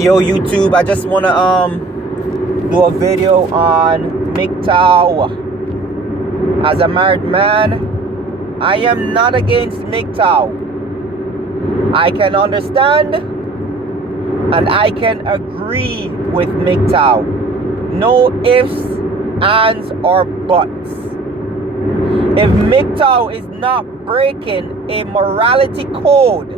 Yo YouTube, I just wanna do a video on Mgtow. As a married man, I am not against Mgtow. I can understand and I can agree with Mgtow. No ifs, ands, or buts. If Mgtow is not breaking a morality code,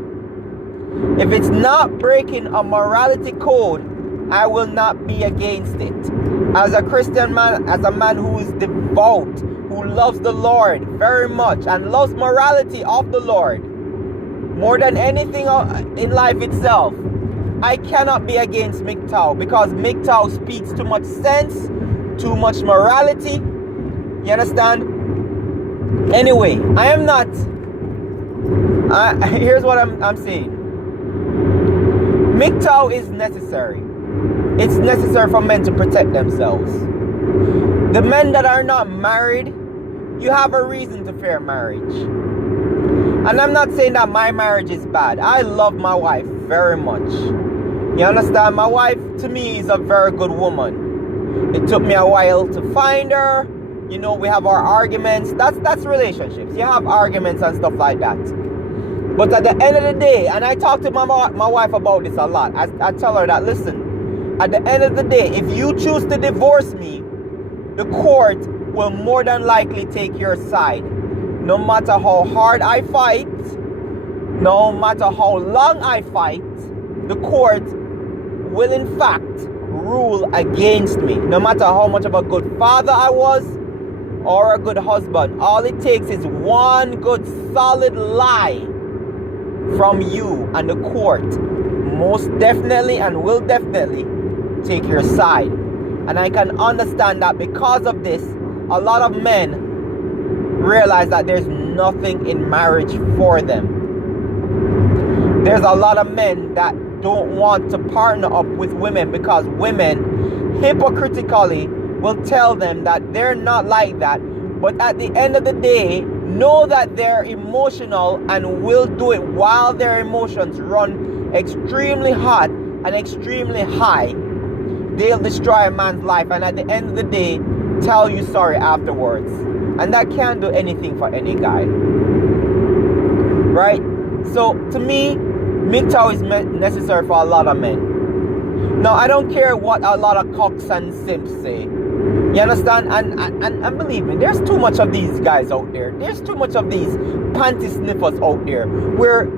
if it's not breaking a morality code, I will not be against it. As a Christian man, as a man who is devout, who loves the Lord very much and loves morality of the Lord more than anything in life itself, I cannot be against Mgtow, because Mgtow speaks too much sense, too much morality. You understand? Anyway, I am not. Here's what I'm saying. Mgtow is necessary. It's necessary for men to protect themselves. The men that are not married, you have a reason to fear marriage. And I'm not saying that my marriage is bad. I love my wife very much. You understand? My wife, to me, is a very good woman. It took me a while to find her. You know, we have our arguments. That's relationships. You have arguments and stuff like that. But at the end of the day, and I talk to my wife about this a lot. I tell her that, listen, at the end of the day, if you choose to divorce me, the court will more than likely take your side. No matter how hard I fight, no matter how long I fight, the court will in fact rule against me. No matter how much of a good father I was or a good husband, all it takes is one good solid lie from you, and the court most definitely and will definitely take your side. And I can understand that because of this, a lot of men realize that there's nothing in marriage for them. There's a lot of men that don't want to partner up with women because women hypocritically will tell them that they're not like that, but at the end of the day know that they're emotional and will do it while their emotions run extremely hot and extremely high. They'll destroy a man's life and at the end of the day tell you sorry afterwards. And that can't do anything for any guy. Right? So to me, Mgtow is necessary for a lot of men. Now, I don't care what a lot of cocks and simps say. You understand? And believe me, there's too much of these guys out there. There's too much of these panty sniffers out there. Where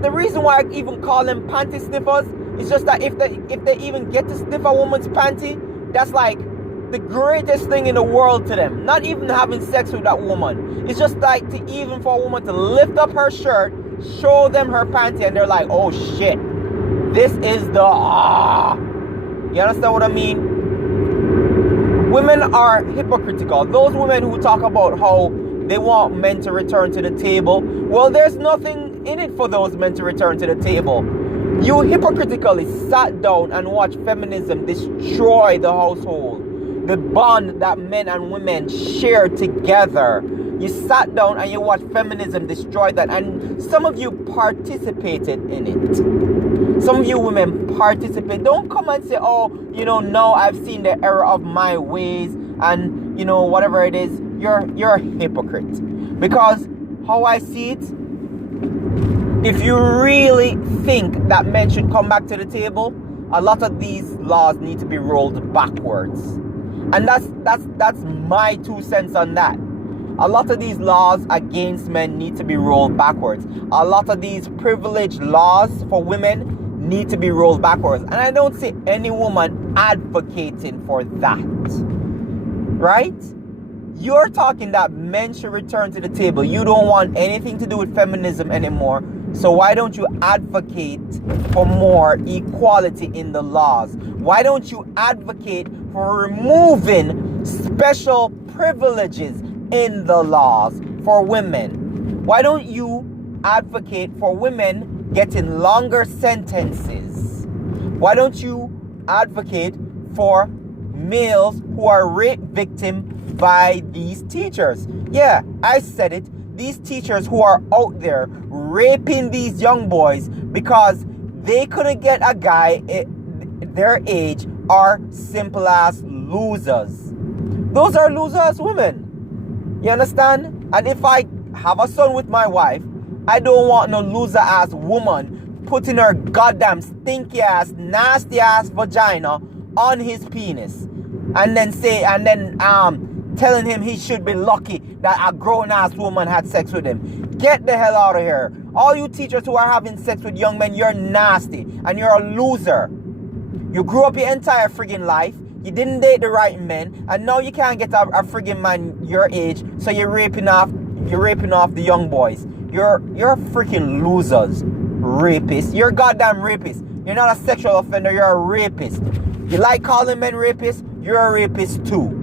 the reason why I even call them panty sniffers is just that if they even get to sniff a woman's panty, that's like the greatest thing in the world to them. Not even having sex with that woman. It's just like even for a woman to lift up her shirt, show them her panty, and they're like, oh shit, this is the You understand what I mean? Women are hypocritical. Those women who talk about how they want men to return to the table, well, there's nothing in it for those men to return to the table. You hypocritically sat down and watched feminism destroy the household, the bond that men and women share together. You sat down and you watched feminism destroy that, and some of you participated in it. Some of you women participate. Don't come and say, oh, you know, no, I've seen the error of my ways, and you know, whatever it is, you're a hypocrite. Because how I see it, if you really think that men should come back to the table, a lot of these laws need to be rolled backwards. And that's my 2 cents on that. A lot of these laws against men need to be rolled backwards. A lot of these privilege laws for women need to be rolled backwards. And I don't see any woman advocating for that. Right? You're talking that men should return to the table. You don't want anything to do with feminism anymore. So why don't you advocate for more equality in the laws? Why don't you advocate for removing special privileges in the laws for women? Why don't you advocate for women getting longer sentences? Why don't you advocate for males who are rape victims by these teachers? Yeah, I said it. These teachers who are out there raping these young boys because they couldn't get a guy their age are simple as losers. Those are loser-ass women. You understand? And if I have a son with my wife, I don't want no loser-ass woman putting her goddamn stinky-ass, nasty-ass vagina on his penis. And then telling him he should be lucky that a grown-ass woman had sex with him. Get the hell out of here. All you teachers who are having sex with young men, you're nasty. And you're a loser. You grew up your entire friggin' life. You didn't date the right men, and now you can't get a friggin' man your age, so you're raping off the young boys. You're freaking losers, rapists. You're a goddamn rapist. You're not a sexual offender. You're a rapist. You like calling men rapists? You're a rapist too.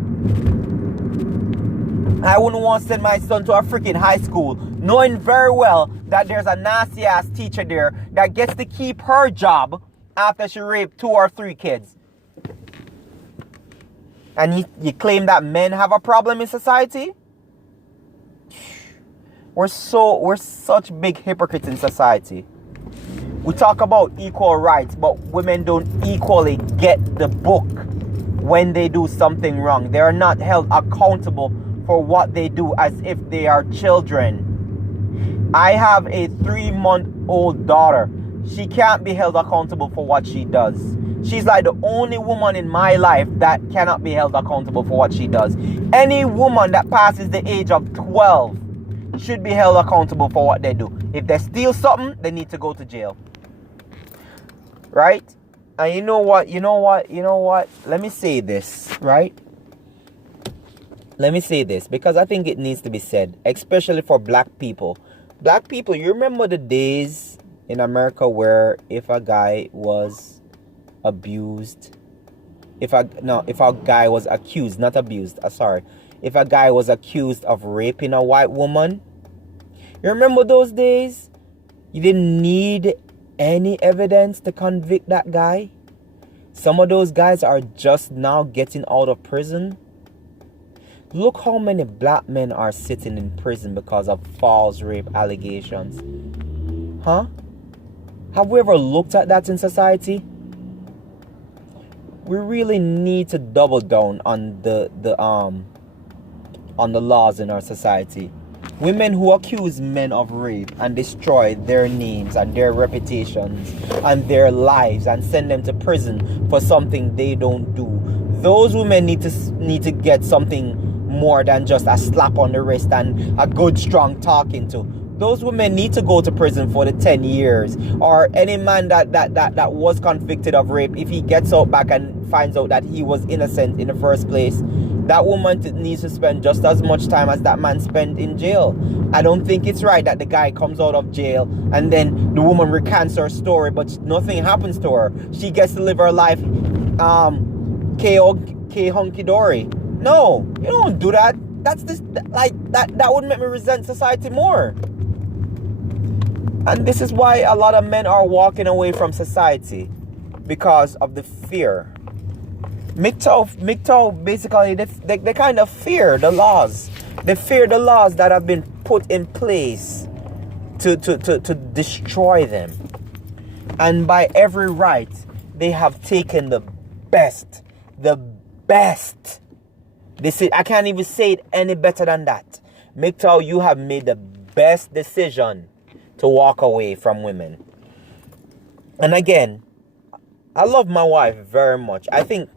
I wouldn't want to send my son to a freaking high school, knowing very well that there's a nasty ass teacher there that gets to keep her job after she raped 2 or 3 kids. And you claim that men have a problem in society? We're such big hypocrites in society. We talk about equal rights, but women don't equally get the book when they do something wrong. They are not held accountable for what they do as if they are children. I have a 3-month-old daughter. She can't be held accountable for what she does. She's like the only woman in my life that cannot be held accountable for what she does. Any woman that passes the age of 12 should be held accountable for what they do. If they steal something, they need to go to jail. Right? And you know what? Let me say this, right? Let me say this because I think it needs to be said, especially for black people. Black people, you remember the days in America where if a guy was abused, if a guy was accused, not abused, if a guy was accused of raping a white woman, you remember those days? You didn't need any evidence to convict that guy. Some of those guys are just now getting out of prison. Look how many black men are sitting in prison because of false rape allegations. Huh? Have we ever looked at that in society? We really need to double down on the laws in our society. Women who accuse men of rape and destroy their names and their reputations and their lives and send them to prison for something they don't do. Those women need to get something more than just a slap on the wrist and a good strong talking to. Those women need to go to prison for the 10 years. Or any man that was convicted of rape, if he gets out back and finds out that he was innocent in the first place, that woman needs to spend just as much time as that man spent in jail. I don't think it's right that the guy comes out of jail and then the woman recants her story, but nothing happens to her. She gets to live her life hunky-dory. No, you don't do that. That would make me resent society more. And this is why a lot of men are walking away from society, because of the fear. Mgtow basically, they kind of fear the laws. They fear the laws that have been put in place to destroy them. And by every right, they have taken the best. I can't even say it any better than that. Mgtow, you have made the best decision to walk away from women. And again, I love my wife very much. I think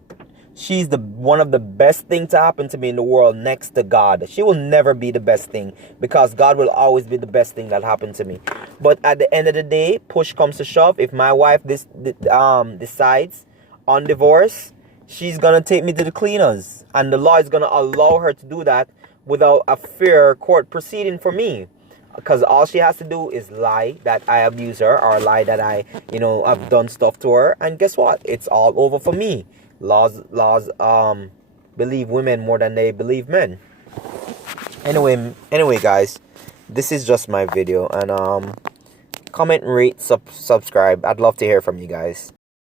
she's one of the best things to happen to me in the world next to God. She will never be the best thing because God will always be the best thing that happened to me. But at the end of the day, push comes to shove. If my wife decides on divorce, she's going to take me to the cleaners. And the law is going to allow her to do that without a fair court proceeding for me. Because all she has to do is lie that I abuse her or lie that I've done stuff to her. And guess what? It's all over for me. Laws believe women more than they believe men. Anyway, guys, this is just my video. And comment, rate, subscribe. I'd love to hear from you guys.